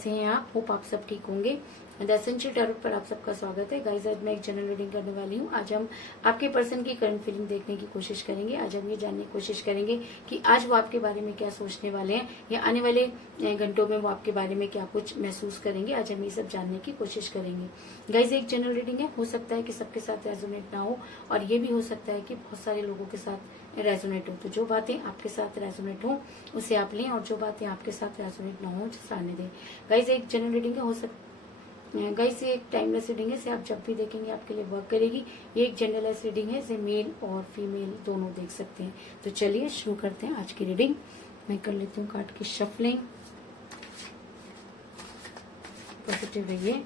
कैसे हैं आप? होप आप सब ठीक होंगे। द एसेंशियल टैरोट पर आप सबका स्वागत है। गाइस, आज मैं एक जनरल रीडिंग करने वाली हूँ। आज हम आपके पर्सन की करंट फीलिंग देखने की कोशिश करेंगे। आज हम ये जानने की कोशिश करेंगे कि आज वो आपके बारे में क्या सोचने वाले हैं या आने वाले घंटों में वो आपके बारे में क्या कुछ महसूस करेंगे। आज हम ये सब जानने की कोशिश करेंगे। गाइस, एक जनरल रीडिंग है, हो सकता है कि सबके साथ रेजोनेट ना हो और ये भी हो सकता है कि बहुत सारे लोगों के साथ रेजोनेट हो। तो जो बातें आपके साथ रेजोनेट हो उसे आप लें और जो बातें आपके साथ रेजोनेट ना हो उसे आने दें। गाइस, एक जनरल रीडिंग है, हो सकता गाइस ये एक टाइमलेस रीडिंग है, इसे आप जब भी देखेंगे आपके लिए वर्क करेगी। ये एक जनरलाइज रीडिंग है, इसे मेल और फीमेल दोनों देख सकते हैं। तो चलिए शुरू करते हैं आज की रीडिंग। मैं कर लेती हूँ कार्ड की शफलिंग। पॉजिटिव रहिए।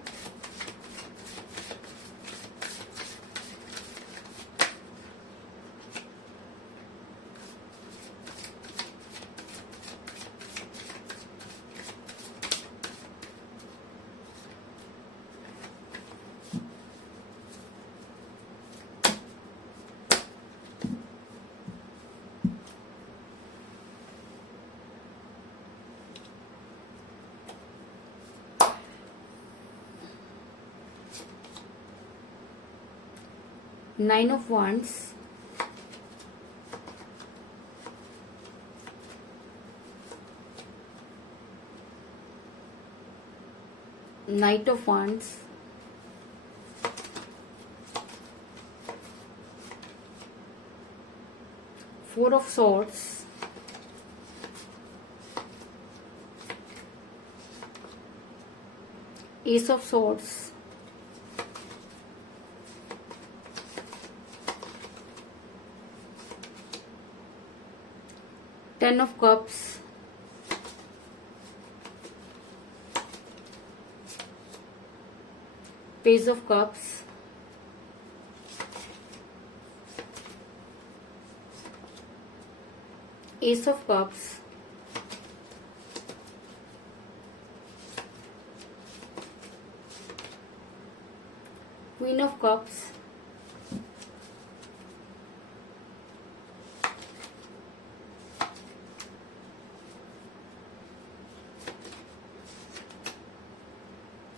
Nine of Wands, Knight of Wands, Four of Swords, Ace of Swords, Ten of Cups, Page of Cups, Ace of Cups, Queen of Cups,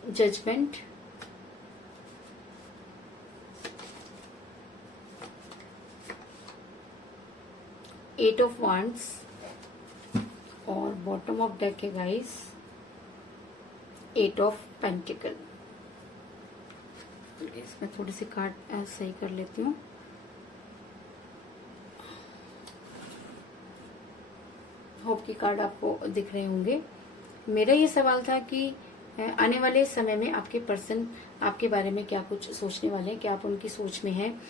Judgment, Eight of Wands और bottom of deck है guys eight of pentacle. इसमें थोड़ी C card सही कर लेती हूँ। Hope की card आपको दिख रहे होंगे। मेरा ये सवाल था कि आने वाले समय में आपके पर्सन आपके बारे में क्या कुछ सोचने वाले हैं, क्या आप उनकी सोच में हैं।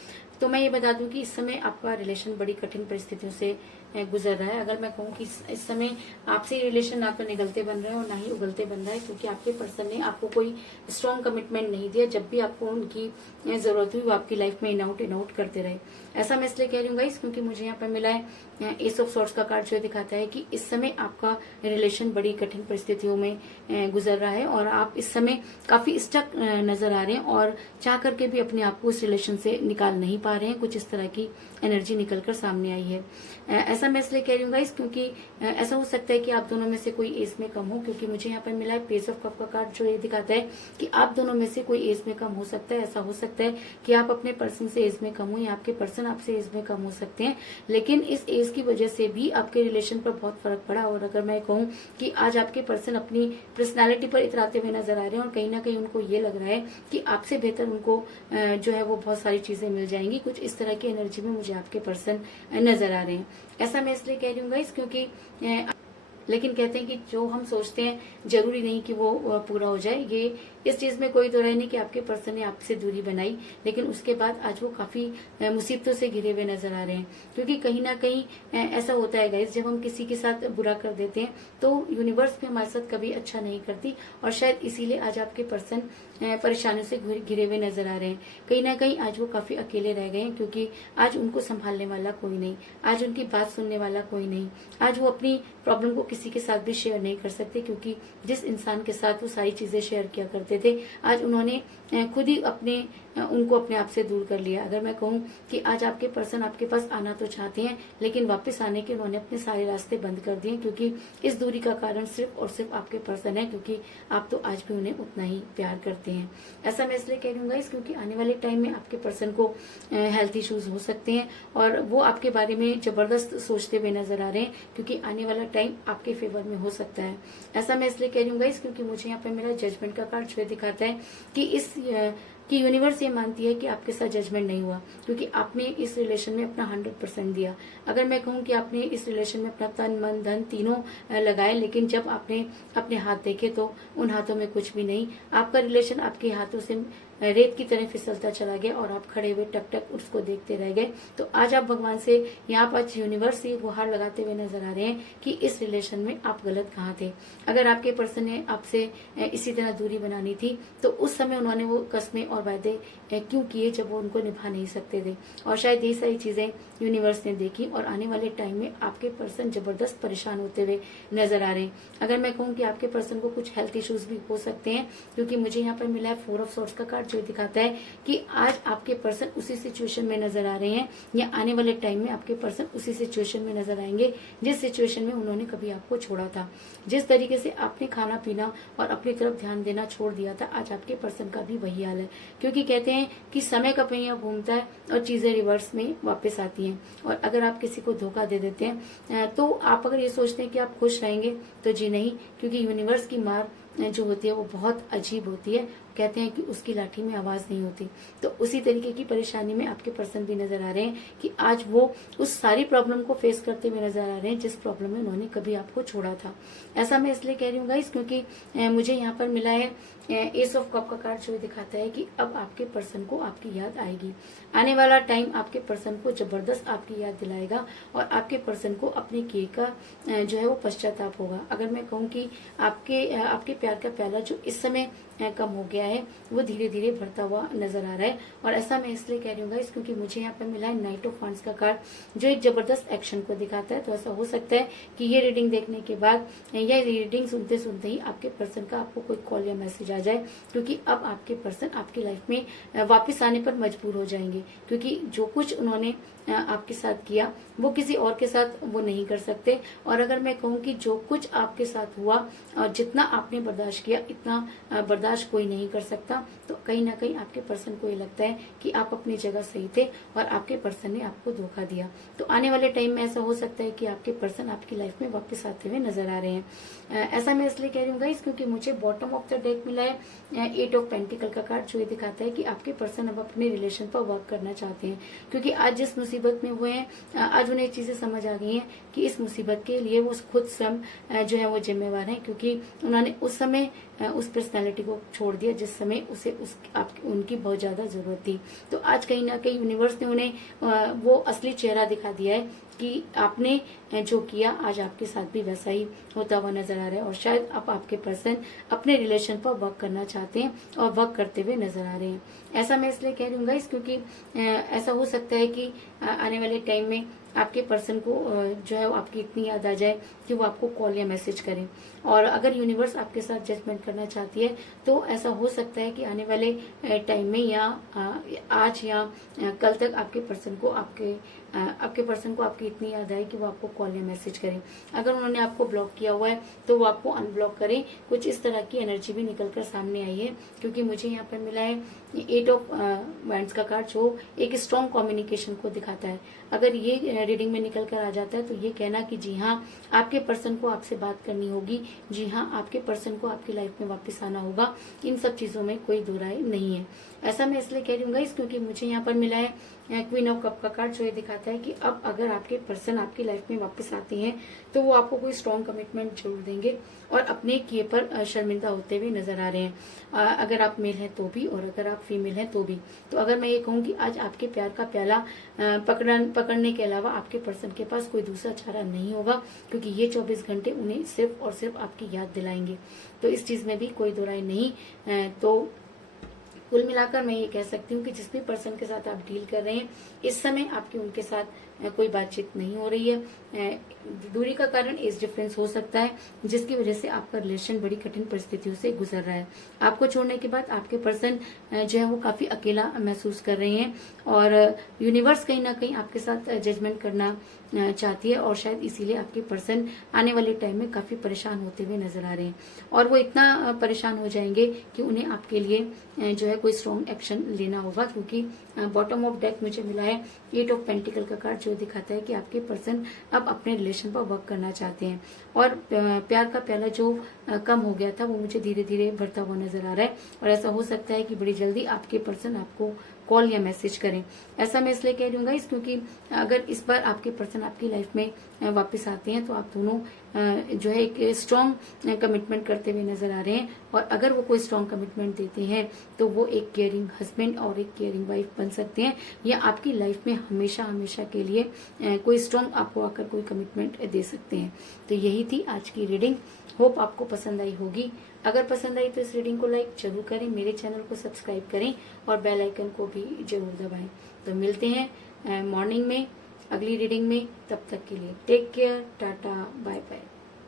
तो मैं ये बता दूं कि इस समय आपका रिलेशन बड़ी कठिन परिस्थितियों से गुजर रहा है। अगर मैं कहूँ कि इस समय आपसे रिलेशन ना तो निगलते बन रहे हैं और ना ही उगलते बन रहा है, क्योंकि आपके पर्सन ने आपको कोई स्ट्रॉन्ग कमिटमेंट नहीं दिया। जब भी आपको उनकी जरूरत हुई वो आपकी लाइफ में इन आउट करते रहे। ऐसा मैं इसलिए कह रही हूँ गाइस क्योंकि मुझे यहाँ पर मिला है एस ऑफ सॉर्ड्स का कार्ड, जो दिखाता है कि इस समय आपका रिलेशन बड़ी कठिन परिस्थितियों में गुजर रहा है और आप इस समय काफी स्टक नजर आ रहे हैं और चाह करके भी अपने आप को इस रिलेशन से निकाल नहीं पा रहे हैं। कुछ इस तरह की एनर्जी निकलकर सामने आई है। ऐसा मैं इसलिए कह रही हूँ गाइस क्योंकि ऐसा हो सकता है कि आप दोनों में से कोई एज में कम हो, क्योंकि मुझे यहाँ पर मिला है पेज ऑफ कप का कार्ड, जो ये दिखाता है कि आप दोनों में से कोई एज में कम हो सकता है। ऐसा हो सकता है कि आप अपने पर्सन से एज में कम हो या आपके पर्सन आपसे एज में कम हो सकते हैं, लेकिन इस एज की वजह से भी आपके रिलेशन पर बहुत फर्क पड़ा। और अगर मैं कहूँ कि आज आपके पर्सन अपनी पर्सनैलिटी पर इतराते हुए नजर आ रहे हैं और कहीं ना कहीं उनको ये लग रहा है कि आपसे बेहतर उनको जो है वो बहुत सारी चीजें मिल जाएंगी। कुछ इस तरह की एनर्जी में मुझे आपके पर्सन नजर आ रहे हैं। ऐसा मैं इसलिए कह रही हूँ गाइस क्योंकि लेकिन कहते हैं कि जो हम सोचते हैं जरूरी नहीं कि वो पूरा हो जाए। ये इस चीज में कोई दो राय नहीं कि आपके पर्सन ने आपसे दूरी बनाई, लेकिन उसके बाद आज वो काफी मुसीबतों से घिरे हुए नजर आ रहे हैं। क्योंकि कहीं ना कहीं ऐसा होता है गाइस, जब हम किसी के साथ बुरा कर देते हैं तो यूनिवर्स भी हमारे साथ कभी अच्छा नहीं करती और शायद इसीलिए आज आपके पर्सन परेशानियों से घिरे हुए नजर आ रहे हैं। कहीं ना कहीं आज वो काफी अकेले रह गए हैं क्योंकि आज उनको संभालने वाला कोई नहीं, आज उनकी बात सुनने वाला कोई नहीं। आज वो अपनी प्रॉब्लम को किसी के साथ भी शेयर नहीं कर सकते, क्योंकि जिस इंसान के साथ वो सारी चीजें शेयर किया करते चाहते थे, आज उन्होंने खुद ही उनको अपने आप से दूर कर लिया। अगर मैं कहूँ कि आज आपके पर्सन आपके पास आना तो चाहते हैं, लेकिन वापस आने के उन्होंने अपने सारे रास्ते बंद कर दिए, क्योंकि इस दूरी का कारण सिर्फ और सिर्फ आपके पर्सन है, क्योंकि आप तो आज भी उन्हें उतना ही प्यार करते हैं। ऐसा मैं इसलिए कह रही हूँ गाइस, क्योंकि आने वाले टाइम में आपके पर्सन को हेल्थ इश्यूज हो सकते हैं और वो आपके बारे में जबरदस्त सोचते हुए नजर आ रहे हैं, क्योंकि आने वाला टाइम आपके फेवर में हो सकता है। ऐसा मैं इसलिए कह रही हूँ गाइस, क्योंकि मुझे यहाँ पे मेरा जजमेंट का कार्ड जो दिखाता है कि यूनिवर्स ये मानती है कि आपके साथ जजमेंट नहीं हुआ, क्योंकि आपने इस रिलेशन में अपना 100% दिया। अगर मैं कहूँ कि आपने इस रिलेशन में अपना तन मन धन तीनों लगाए, लेकिन जब आपने अपने हाथ देखे तो उन हाथों में कुछ भी नहीं। आपका रिलेशन आपके हाथों से रेत की तरह फिसलता चला गया और आप खड़े हुए टक टक उसको देखते रह गए। तो आज आप भगवान से, यहाँ पर यूनिवर्स से गुहार लगाते हुए नजर आ रहे हैं कि इस रिलेशन में आप गलत कहाँ थे। अगर आपके पर्सन ने आपसे इसी तरह दूरी बनानी थी तो उस समय उन्होंने वो कस्में और वायदे क्यों किए जब वो उनको निभा नहीं सकते थे। और शायद ये सारी चीजें यूनिवर्स ने देखी और आने वाले टाइम में आपके पर्सन जबरदस्त परेशान होते हुए नजर आ रहे हैं। अगर मैं कहूँ कि आपके पर्सन को कुछ हेल्थ इश्यूज भी हो सकते हैं, क्योंकि मुझे यहाँ पर मिला है 4 ऑफ सॉर्ड्स का कार्ड, जो दिखाता है कि आज आपके पर्सन उसी सिचुएशन में नजर आ रहे हैं, या आने वाले टाइम में आपके पर्सन उसी सिचुएशन में नजर आएंगे जिस सिचुएशन में उन्होंने कभी आपको छोड़ा था। जिस तरीके से आपने खाना पीना और अपनी तरफ ध्यान देना छोड़ दिया था, आज आपके पर्सन का भी वही हाल है, क्योंकि कहते हैं कि समय का पहिया घूमता है और चीजें रिवर्स में वापस आती हैं। और अगर आप किसी को धोखा दे देते हैं तो आप अगर ये सोचते हैं कि आप खुश रहेंगे, तो जी नहीं, क्योंकि यूनिवर्स की मार जो होती है वो बहुत अजीब होती है। कहते हैं कि उसकी लाठी में आवाज नहीं होती। तो उसी तरीके की परेशानी में आपके पर्सन भी नजर आ रहे हैं कि आज वो उस सारी प्रॉब्लम को फेस करते हुए नजर आ रहे हैं जिस प्रॉब्लम में उन्होंने कभी आपको छोड़ा था। ऐसा मैं इसलिए कह रही हूँ गाइस, क्योंकि मुझे यहाँ पर मिला है एस ऑफ कप का कार्ड, जो दिखाता है कि अब आपके पर्सन को आपकी याद आएगी। आने वाला टाइम आपके पर्सन को जबरदस्त आपकी याद दिलाएगा और आपके पर्सन को अपने किए का जो है वो पश्चाताप होगा। अगर मैं कहूँ कि आपके प्यार का प्याला जो इस समय कम हो गया है, वो धीरे धीरे बढ़ता हुआ नजर आ रहा है। और ऐसा मैं इसलिए कह रही हूँ गाइस, क्योंकि मुझे यहाँ पर मिला है नाइट ऑफ वांड्स का कार्ड, जो एक जबरदस्त एक्शन को दिखाता है। तो ऐसा हो सकता है कि ये रीडिंग देखने के बाद या रीडिंग सुनते सुनते ही आपके पर्सन का आपको कोई कॉल या मैसेज आ जाए, क्योंकि अब आपके पर्सन आपकी लाइफ में वापस आने पर मजबूर हो जाएंगे, क्योंकि जो कुछ उन्होंने आपके साथ किया वो किसी और के साथ वो नहीं कर सकते। और अगर मैं कहूँ कि जो कुछ आपके साथ हुआ और जितना आपने बर्दाश्त किया, इतना बर्दाश्त कोई नहीं कर सकता। तो कहीं ना कहीं आपके पर्सन को ये लगता है कि आप अपनी जगह सही थे और आपके पर्सन ने आपको धोखा दिया। तो आने वाले टाइम में ऐसा हो सकता है कि आपके पर्सन आपकी लाइफ में वापस आते हुए नजर आ रहे हैं। ऐसा मैं इसलिए कह रही हूँ गाइस, क्योंकि मुझे बॉटम ऑफ द डेक मिला है 8 ऑफ पेंटिकल का कार्ड, जो ये दिखाता है कि आपके पर्सन अब अपने रिलेशन पर वर्क करना चाहते हैं, क्योंकि आज जिस मुसीबत में हुए हैं, आज उन्हें चीजें समझ आ गई हैं कि इस मुसीबत के लिए वो खुद स्वयं जो है वो जिम्मेवार हैं, क्योंकि उन्होंने उस समय उस पर्सनालिटी को छोड़ दिया जिस समय उसे उनकी बहुत ज्यादा जरूरत थी। तो आज कहीं ना कहीं यूनिवर्स ने उन्हें वो असली चेहरा दिखा दिया है कि आपने जो किया आज आपके साथ भी वैसा ही होता हुआ नजर आ रहा है। और शायद अब आपके पर्सन अपने रिलेशन पर वर्क करना चाहते हैं और वर्क करते हुए नजर आ रहे हैं। ऐसा मैं इसलिए कह रही हूँ गाइस, क्योंकि ऐसा हो सकता है कि आने वाले टाइम में आपके पर्सन को जो है वो आपकी इतनी याद आ जाए कि वो आपको कॉल या मैसेज करें। और अगर यूनिवर्स आपके साथ जजमेंट करना चाहती है तो ऐसा हो सकता है कि आने वाले टाइम में या आज या कल तक आपके पर्सन को आपकी इतनी याद आए कि वो आपको कॉल या मैसेज करें। अगर उन्होंने आपको ब्लॉक किया हुआ है तो वो आपको अनब्लॉक करें। कुछ इस तरह की एनर्जी भी निकल कर सामने आई है, क्योंकि मुझे यहाँ पर मिला है 8 ऑफ वैंड्स का कार्ड, जो एक स्ट्रॉन्ग कम्युनिकेशन को दिखाता है। अगर ये रीडिंग में निकल कर आ जाता है तो ये कहना कि जी हाँ, आपके पर्सन को आपसे बात करनी होगी, जी हाँ, आपके पर्सन को आपकी लाइफ में वापस आना होगा। इन सब चीजों में कोई दो राय नहीं है। ऐसा मैं इसलिए कह रही हूँ गाइस, क्योंकि मुझे यहाँ पर मिला है क्वीन ऑफ कप का कार्ड, जो ये दिखाता है कि अब अगर आपके पर्सन आपकी लाइफ में वापस आते हैं तो वो आपको कोई स्ट्रॉन्ग कमिटमेंट जरूर देंगे और अपने किए पर शर्मिंदा होते हुए नजर आ रहे हैं। अगर आप मेल हैं तो भी और अगर आप फीमेल हैं तो भी। तो अगर मैं ये कहूँ कि आज आपके प्यार का प्याला पकड़ने के अलावा आपके पर्सन के पास कोई दूसरा चारा नहीं होगा, क्योंकि ये 24 घंटे उन्हें सिर्फ और सिर्फ आपकी याद दिलाएंगे। तो इस चीज में भी कोई दो राय नहीं। तो कुल मिलाकर मैं ये कह सकती हूँ कि जिस भी पर्सन के साथ आप डील कर रहे हैं, इस समय आपकी उनके साथ कोई बातचीत नहीं हो रही है। दूरी का कारण एज डिफरेंस हो सकता है, जिसकी वजह से आपका रिलेशन बड़ी कठिन परिस्थितियों से गुजर रहा है। आपको छोड़ने के बाद आपके पर्सन जो है वो काफी अकेला महसूस कर रहे हैं, और यूनिवर्स कहीं ना कहीं आपके साथ जजमेंट करना चाहती है, और शायद इसीलिए आपके पर्सन आने वाले टाइम में काफी परेशान होते हुए नजर आ रहे हैं। और वो इतना परेशान हो जाएंगे कि उन्हें आपके लिए जो है कोई स्ट्रॉन्ग एक्शन लेना होगा, क्योंकि बॉटम ऑफ डेक मुझे मिला है 8 ऑफ पेंटिकल का कार्ड, जो दिखाता है कि आपके पर्सन अब अपने रिलेशन पर वर्क करना चाहते हैं। और प्यार का प्याला जो कम हो गया था वो मुझे धीरे धीरे भरता हुआ नजर आ रहा है, और ऐसा हो सकता है कि बड़ी जल्दी आपके पर्सन आपको कॉल या मैसेज करें। ऐसा मैं इसलिए कह रही हूँ गाइस, क्योंकि अगर इस बार आपके पर्सन आपकी लाइफ में वापस आते हैं तो आप दोनों जो है एक स्ट्रॉन्ग कमिटमेंट करते हुए नजर आ रहे हैं। और अगर वो कोई स्ट्रॉन्ग कमिटमेंट देते हैं तो वो एक केयरिंग हस्बैंड और एक केयरिंग वाइफ बन सकते हैं, या आपकी लाइफ में हमेशा हमेशा के लिए कोई स्ट्रॉन्ग आपको आकर कोई कमिटमेंट दे सकते हैं। तो यही थी आज की रीडिंग। होप आपको पसंद आई होगी। अगर पसंद आई तो इस रीडिंग को लाइक जरूर करें, मेरे चैनल को सब्सक्राइब करें और बेल आइकन को भी जरूर दबाएं। तो मिलते हैं मॉर्निंग में अगली रीडिंग में। तब तक के लिए take care, tata, bye bye.